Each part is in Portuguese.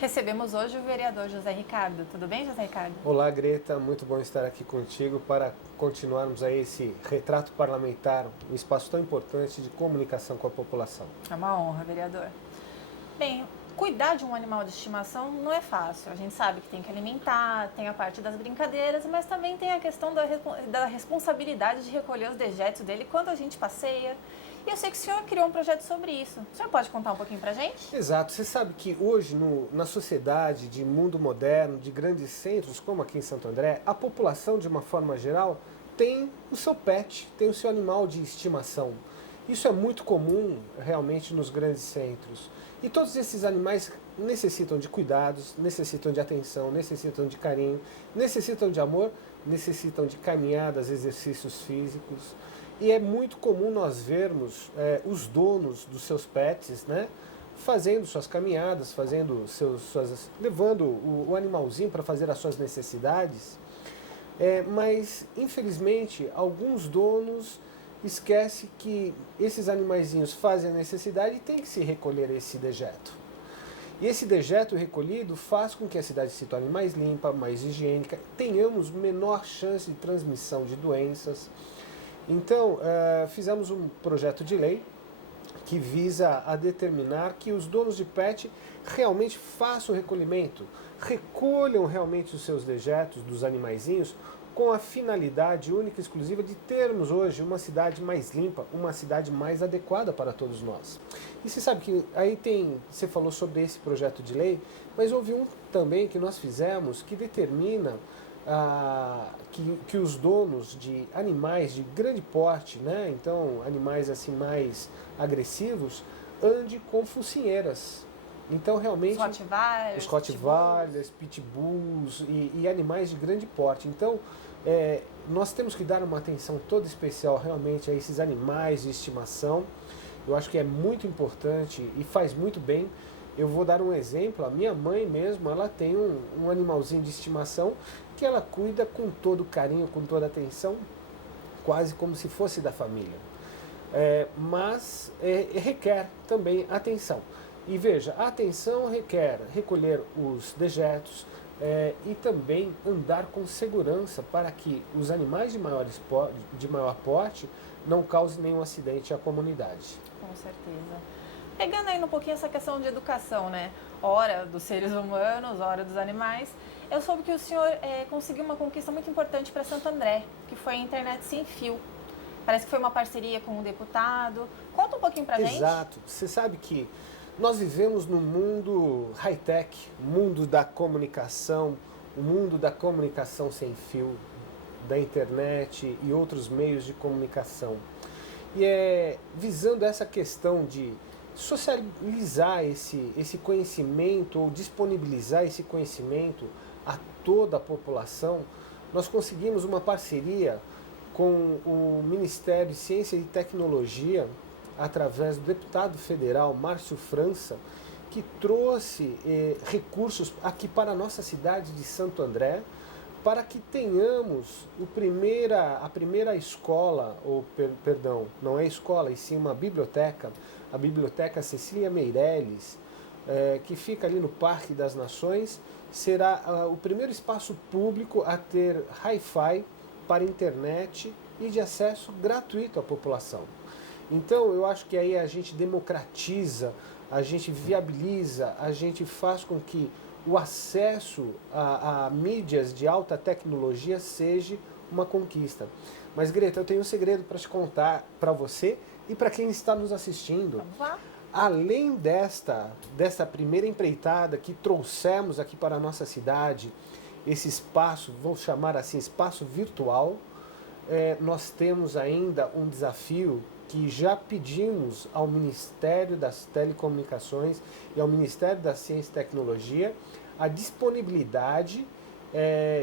Recebemos hoje o vereador José Ricardo. Tudo bem, José Ricardo? Olá, Greta, muito bom estar aqui contigo para continuarmos aí esse retrato parlamentar, um espaço tão importante de comunicação com a população. É uma honra, vereador. Bem, cuidar de um animal de estimação não é fácil. A gente sabe que tem que alimentar, tem a parte das brincadeiras, mas também tem a questão da responsabilidade de recolher os dejetos dele quando a gente passeia. E eu sei que o senhor criou um projeto sobre isso. O senhor pode contar um pouquinho pra gente? Exato, você sabe que hoje na sociedade de mundo moderno, de grandes centros como aqui em Santo André, a população de uma forma geral tem o seu pet, tem o seu animal de estimação. Isso é muito comum realmente nos grandes centros. E todos esses animais necessitam de cuidados, necessitam de atenção, necessitam de carinho, necessitam de amor, necessitam de caminhadas, exercícios físicos. E é muito comum nós vermos os donos dos seus pets, né, fazendo suas caminhadas, levando o animalzinho para fazer as suas necessidades. Mas, infelizmente, alguns donos esquecem que esses animaizinhos fazem a necessidade e tem que se recolher esse dejeto. E esse dejeto recolhido faz com que a cidade se torne mais limpa, mais higiênica, tenhamos menor chance de transmissão de doenças. Então, fizemos um projeto de lei que visa a determinar que os donos de pet realmente façam o recolhimento, recolham realmente os seus dejetos dos animaizinhos com a finalidade única e exclusiva de termos hoje uma cidade mais limpa, uma cidade mais adequada para todos nós. E você sabe que aí você falou sobre esse projeto de lei, mas houve um também que nós fizemos que determina que os donos de animais de grande porte, né, então animais assim mais agressivos, ande com focinheiras. Então realmente os Rottweilers, Pitbulls e animais de grande porte. Então nós temos que dar uma atenção toda especial realmente a esses animais de estimação. Eu acho que é muito importante e faz muito bem. Eu vou dar um exemplo, a minha mãe mesmo, ela tem um animalzinho de estimação que ela cuida com todo carinho, com toda atenção, quase como se fosse da família. Mas requer também atenção. E veja, a atenção requer recolher os dejetos e também andar com segurança para que os animais de maior porte não causem nenhum acidente à comunidade. Com certeza. Pegando aí um pouquinho essa questão de educação, né? Hora dos seres humanos, hora dos animais. Eu soube que o senhor conseguiu uma conquista muito importante para Santo André, que foi a internet sem fio. Parece que foi uma parceria com um deputado. Conta um pouquinho pra gente. Exato. Você sabe que nós vivemos num mundo high-tech, mundo da comunicação, o mundo da comunicação sem fio, da internet e outros meios de comunicação. E visando essa questão de socializar esse conhecimento ou disponibilizar esse conhecimento a toda a população, nós conseguimos uma parceria com o Ministério de Ciência e Tecnologia, através do deputado federal Márcio França, que trouxe recursos aqui para a nossa cidade de Santo André, para que tenhamos a primeira escola, perdão, não é escola, e sim uma biblioteca, a Biblioteca Cecília Meirelles, que fica ali no Parque das Nações, será o primeiro espaço público a ter Hi-Fi para internet e de acesso gratuito à população. Então eu acho que aí a gente democratiza, a gente viabiliza, a gente faz com que o acesso a mídias de alta tecnologia seja uma conquista. Mas Greta, eu tenho um segredo para te contar para você e para quem está nos assistindo. Vamos lá. Além desta primeira empreitada que trouxemos aqui para a nossa cidade, esse espaço, vou chamar assim, espaço virtual, nós temos ainda um desafio que já pedimos ao Ministério das Telecomunicações e ao Ministério da Ciência e Tecnologia a disponibilidade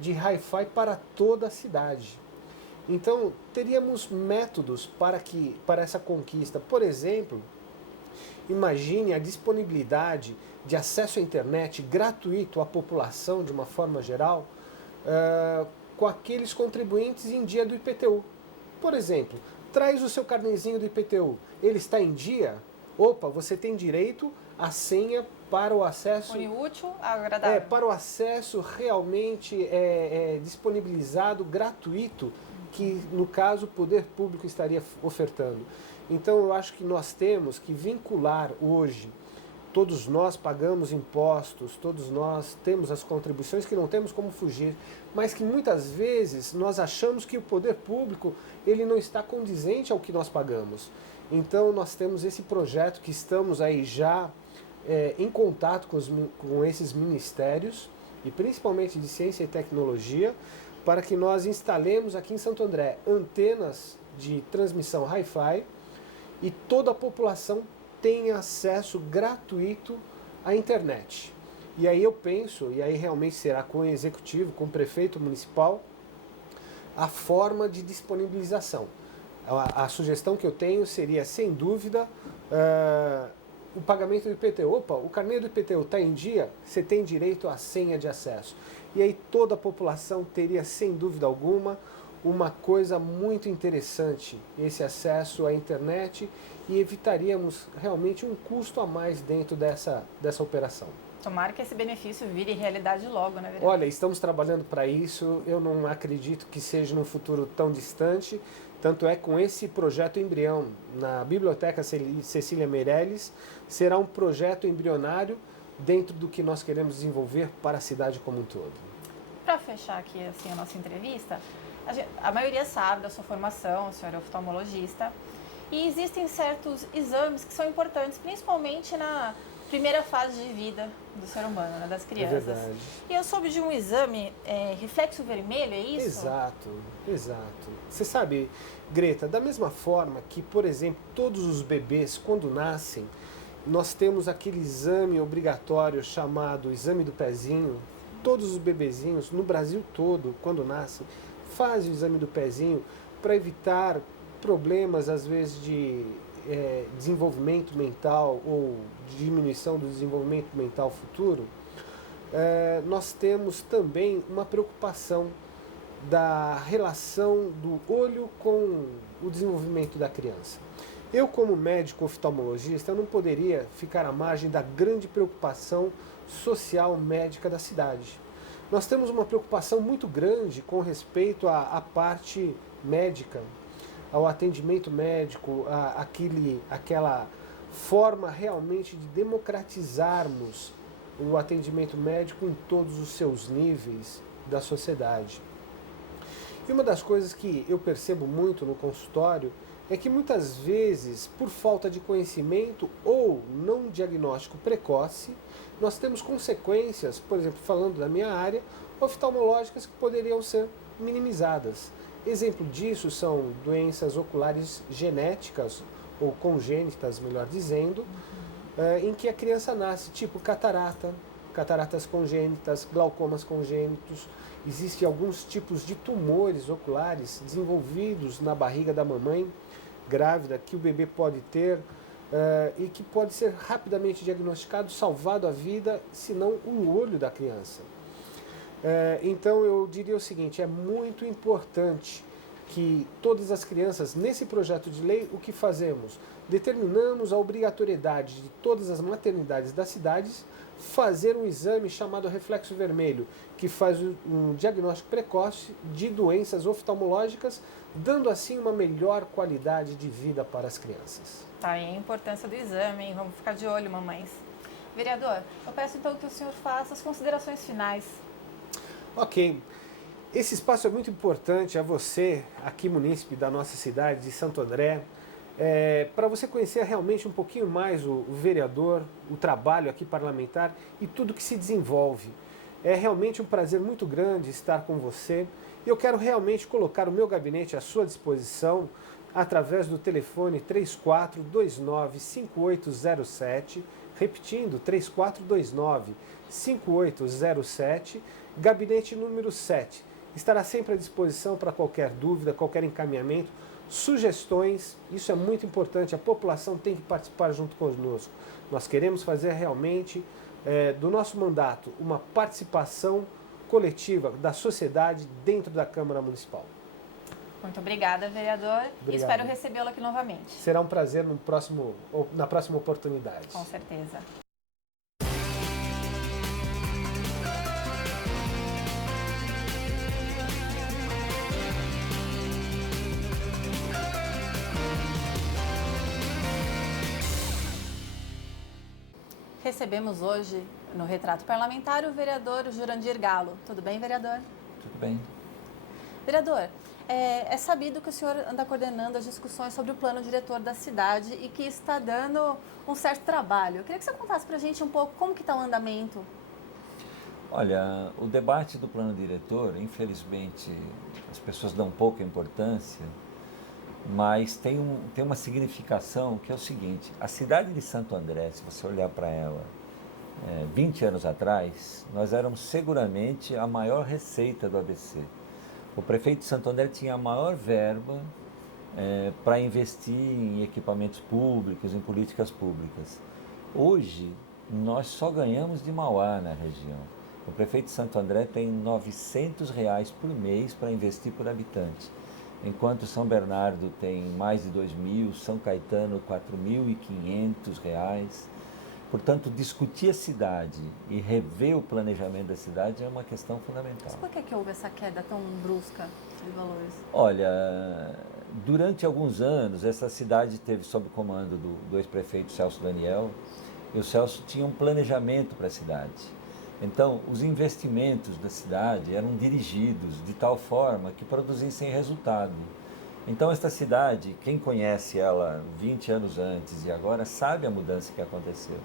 de Hi-Fi para toda a cidade. Então, teríamos métodos para essa conquista. Por exemplo, imagine a disponibilidade de acesso à internet gratuito à população de uma forma geral com aqueles contribuintes em dia do IPTU. Por exemplo, traz o seu carnezinho do IPTU, ele está em dia? Opa, você tem direito à senha para o acesso... Une útil, agradável. para o acesso realmente disponibilizado, gratuito, que no caso o poder público estaria ofertando. Então eu acho que nós temos que vincular hoje, todos nós pagamos impostos, todos nós temos as contribuições que não temos como fugir, mas que muitas vezes nós achamos que o poder público ele não está condizente ao que nós pagamos. Então nós temos esse projeto que estamos aí já em contato com esses ministérios, e principalmente de ciência e tecnologia, para que nós instalemos aqui em Santo André antenas de transmissão Hi-Fi e toda a população tenha acesso gratuito à internet. E aí eu penso, e aí realmente será com o executivo, com o prefeito municipal, a forma de disponibilização. A sugestão que eu tenho seria, sem dúvida, o pagamento do IPTU. Opa, o carnê do IPTU está em dia, você tem direito à senha de acesso. E aí toda a população teria, sem dúvida alguma, uma coisa muito interessante, esse acesso à internet, e evitaríamos realmente um custo a mais dentro dessa operação. Tomara que esse benefício vire realidade logo, né, vereador? Olha, estamos trabalhando para isso, eu não acredito que seja num futuro tão distante, tanto é com esse projeto embrião na Biblioteca Cecília Meirelles, será um projeto embrionário dentro do que nós queremos desenvolver para a cidade como um todo. Para fechar aqui assim, a nossa entrevista, a maioria sabe da sua formação, o senhor é oftalmologista, e existem certos exames que são importantes, principalmente na primeira fase de vida do ser humano, né, das crianças. É verdade. E eu soube de um exame, reflexo vermelho, é isso? Exato, exato. Você sabe, Greta, da mesma forma que, por exemplo, todos os bebês, quando nascem, nós temos aquele exame obrigatório chamado exame do pezinho. Todos os bebezinhos, no Brasil todo, quando nascem, fazem o exame do pezinho para evitar problemas, às vezes, de desenvolvimento mental ou diminuição do desenvolvimento mental futuro. Nós temos também uma preocupação da relação do olho com o desenvolvimento da criança. Eu, como médico oftalmologista, eu não poderia ficar à margem da grande preocupação social médica da cidade. Nós temos uma preocupação muito grande com respeito à parte médica, ao atendimento médico, aquela forma realmente de democratizarmos o atendimento médico em todos os seus níveis da sociedade. E uma das coisas que eu percebo muito no consultório é que muitas vezes, por falta de conhecimento ou não diagnóstico precoce, nós temos consequências, por exemplo, falando da minha área, oftalmológicas que poderiam ser minimizadas. Exemplo disso são doenças oculares genéticas, ou congênitas, melhor dizendo, em que a criança nasce, tipo cataratas congênitas, glaucomas congênitos. Existem alguns tipos de tumores oculares desenvolvidos na barriga da mamãe grávida que o bebê pode ter e que pode ser rapidamente diagnosticado, salvado a vida, se não o olho da criança. Então eu diria o seguinte, é muito importante que todas as crianças, nesse projeto de lei, o que fazemos? Determinamos a obrigatoriedade de todas as maternidades das cidades fazer um exame chamado reflexo vermelho, que faz um diagnóstico precoce de doenças oftalmológicas, dando assim uma melhor qualidade de vida para as crianças. Tá, e a importância do exame, hein? Vamos ficar de olho, mamães. Vereador, eu peço então que o senhor faça as considerações finais. Ok. Esse espaço é muito importante a você, aqui munícipe da nossa cidade de Santo André, para você conhecer realmente um pouquinho mais o vereador, o trabalho aqui parlamentar e tudo que se desenvolve. É realmente um prazer muito grande estar com você. Eu quero realmente colocar o meu gabinete à sua disposição através do telefone 3429-5807, repetindo, 3429-5807, gabinete número 7. Estará sempre à disposição para qualquer dúvida, qualquer encaminhamento, sugestões. Isso é muito importante, a população tem que participar junto conosco. Nós queremos fazer realmente do nosso mandato uma participação coletiva da sociedade dentro da Câmara Municipal. Muito obrigada, vereador. Obrigado. E espero recebê-lo aqui novamente. Será um prazer na próxima oportunidade. Com certeza. Recebemos hoje, no Retrato Parlamentar, o vereador Jurandir Galo. Tudo bem, vereador? Tudo bem. Vereador, é sabido que o senhor anda coordenando as discussões sobre o plano diretor da cidade e que está dando um certo trabalho. Eu queria que você contasse para a gente um pouco como que está o andamento. Olha, o debate do plano diretor, infelizmente, as pessoas dão pouca importância, mas tem uma significação que é o seguinte: a cidade de Santo André, se você olhar para ela, 20 anos atrás, nós éramos seguramente a maior receita do ABC. O prefeito de Santo André tinha a maior verba para investir em equipamentos públicos, em políticas públicas. Hoje, nós só ganhamos de Mauá na região. O prefeito de Santo André tem R$ 900 por mês para investir por habitante, enquanto São Bernardo tem mais de 2.000, São Caetano R$ 4.500. Portanto, discutir a cidade e rever o planejamento da cidade é uma questão fundamental. Mas por que houve essa queda tão brusca de valores? Olha, durante alguns anos, essa cidade teve sob comando do ex-prefeito Celso Daniel, e o Celso tinha um planejamento para a cidade. Então, os investimentos da cidade eram dirigidos de tal forma que produzissem resultado. Então, esta cidade, quem conhece ela 20 anos antes e agora, sabe a mudança que aconteceu.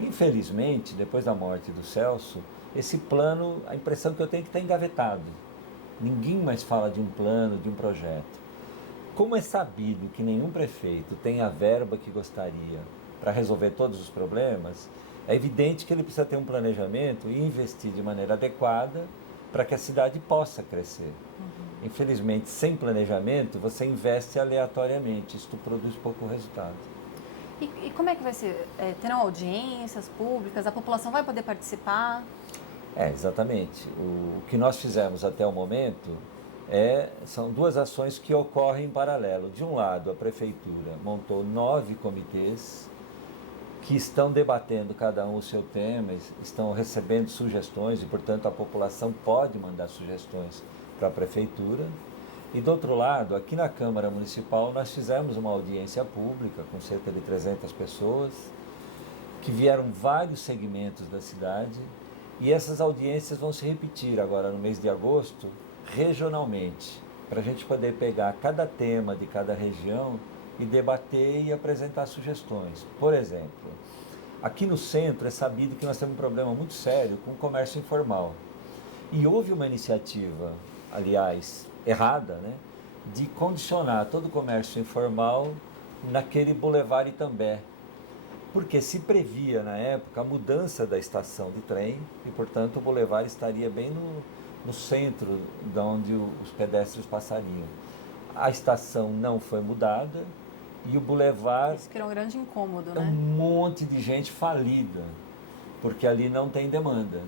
Infelizmente, depois da morte do Celso, esse plano, a impressão que eu tenho é que está engavetado. Ninguém mais fala de um plano, de um projeto. Como é sabido que nenhum prefeito tem a verba que gostaria para resolver todos os problemas, é evidente que ele precisa ter um planejamento e investir de maneira adequada para que a cidade possa crescer. Infelizmente, sem planejamento, você investe aleatoriamente, isso produz pouco resultado. E como é que vai ser? Terão audiências públicas? A população vai poder participar? Exatamente. O que nós fizemos até o momento são duas ações que ocorrem em paralelo. De um lado, a Prefeitura montou 9 comitês que estão debatendo cada um o seu tema, estão recebendo sugestões e, portanto, a população pode mandar sugestões para a Prefeitura. E, do outro lado, aqui na Câmara Municipal, nós fizemos uma audiência pública com cerca de 300 pessoas, que vieram vários segmentos da cidade, e essas audiências vão se repetir agora no mês de agosto, regionalmente, para a gente poder pegar cada tema de cada região e debater e apresentar sugestões. Por exemplo, aqui no centro é sabido que nós temos um problema muito sério com o comércio informal. E houve uma iniciativa, aliás, errada, de condicionar todo o comércio informal naquele Boulevard Itambé. Porque se previa, na época, a mudança da estação de trem e, portanto, o Boulevard estaria bem no centro de onde os pedestres passariam. A estação não foi mudada e o Boulevard... Isso criou um grande incômodo, né? Um monte de gente falida, porque ali não tem demanda.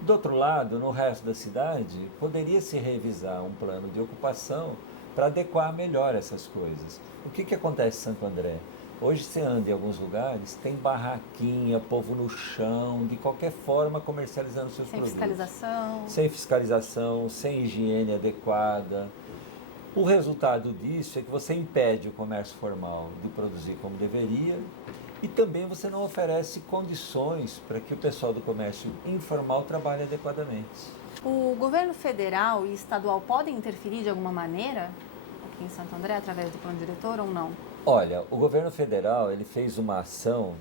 Do outro lado, no resto da cidade, poderia-se revisar um plano de ocupação para adequar melhor essas coisas. O que acontece em Santo André? Hoje você anda em alguns lugares, tem barraquinha, povo no chão, de qualquer forma comercializando seus produtos. Sem fiscalização. Sem fiscalização, sem higiene adequada. O resultado disso é que você impede o comércio formal de produzir como deveria e também você não oferece condições para que o pessoal do comércio informal trabalhe adequadamente. O governo federal e estadual podem interferir de alguma maneira aqui em Santo André, através do plano diretor ou não? Olha, o governo federal ele fez uma ação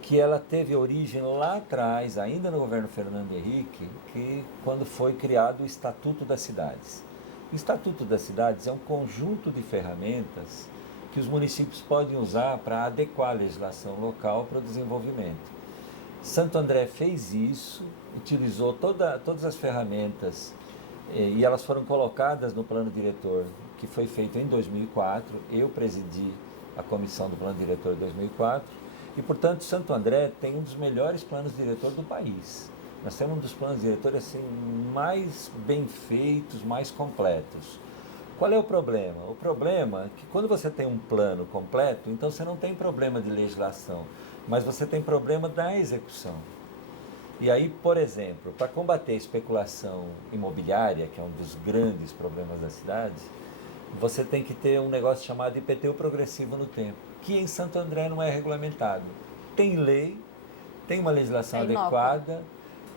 que ela teve origem lá atrás, ainda no governo Fernando Henrique, quando foi criado o Estatuto das Cidades. O Estatuto das Cidades é um conjunto de ferramentas que os municípios podem usar para adequar a legislação local para o desenvolvimento. Santo André fez isso, utilizou todas as ferramentas e elas foram colocadas no plano diretor, que foi feito em 2004. Eu presidi a comissão do plano diretor de 2004 e, portanto, Santo André tem um dos melhores planos diretores do país. Nós temos um dos planos diretores assim, mais bem feitos, mais completos. Qual é o problema? O problema é que quando você tem um plano completo, então você não tem problema de legislação, mas você tem problema da execução. E aí, por exemplo, para combater a especulação imobiliária, que é um dos grandes problemas da cidade, você tem que ter um negócio chamado IPTU progressivo no tempo, que em Santo André não é regulamentado. Tem lei, tem uma legislação adequada,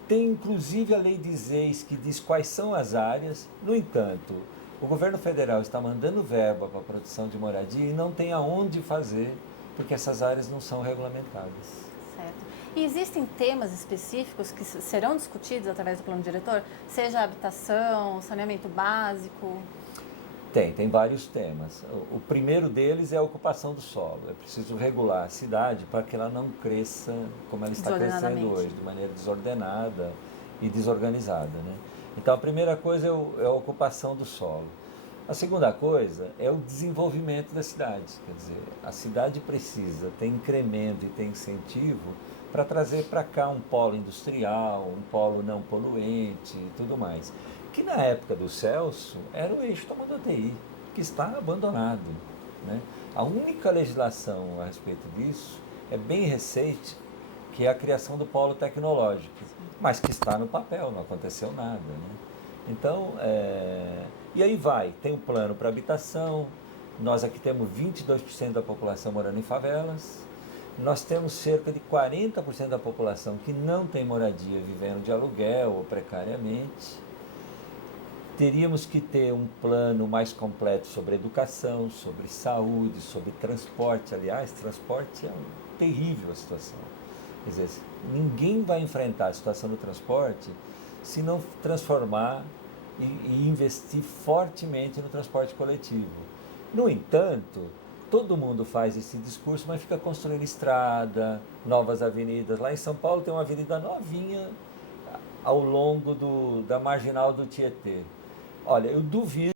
tem inclusive a lei de ZEIS que diz quais são as áreas. No entanto, o governo federal está mandando verba para a produção de moradia e não tem aonde fazer, porque essas áreas não são regulamentadas. Certo. E existem temas específicos que serão discutidos através do plano diretor? Seja habitação, saneamento básico? Tem vários temas. O primeiro deles é a ocupação do solo. É preciso regular a cidade para que ela não cresça como ela está crescendo hoje, de maneira desordenada e desorganizada, né? Então, a primeira coisa é a ocupação do solo. A segunda coisa é o desenvolvimento da cidade. Quer dizer, a cidade precisa ter incremento e ter incentivo para trazer para cá um polo industrial, um polo não poluente e tudo mais. Que na época do Celso era o eixo Tamanduateí, que está abandonado, né? A única legislação a respeito disso é bem recente, que é a criação do polo tecnológico, mas que está no papel, não aconteceu nada, né? Então, e aí tem um plano para habitação. Nós aqui temos 22% da população morando em favelas, nós temos cerca de 40% da população que não tem moradia, vivendo de aluguel ou precariamente. Teríamos que ter um plano mais completo sobre educação, sobre saúde, sobre transporte. Aliás, transporte é terrível a situação. Quer dizer, ninguém vai enfrentar a situação do transporte se não transformar e investir fortemente no transporte coletivo. No entanto, todo mundo faz esse discurso, mas fica construindo estrada, novas avenidas. Lá em São Paulo tem uma avenida novinha ao longo da marginal do Tietê. Olha, eu duvido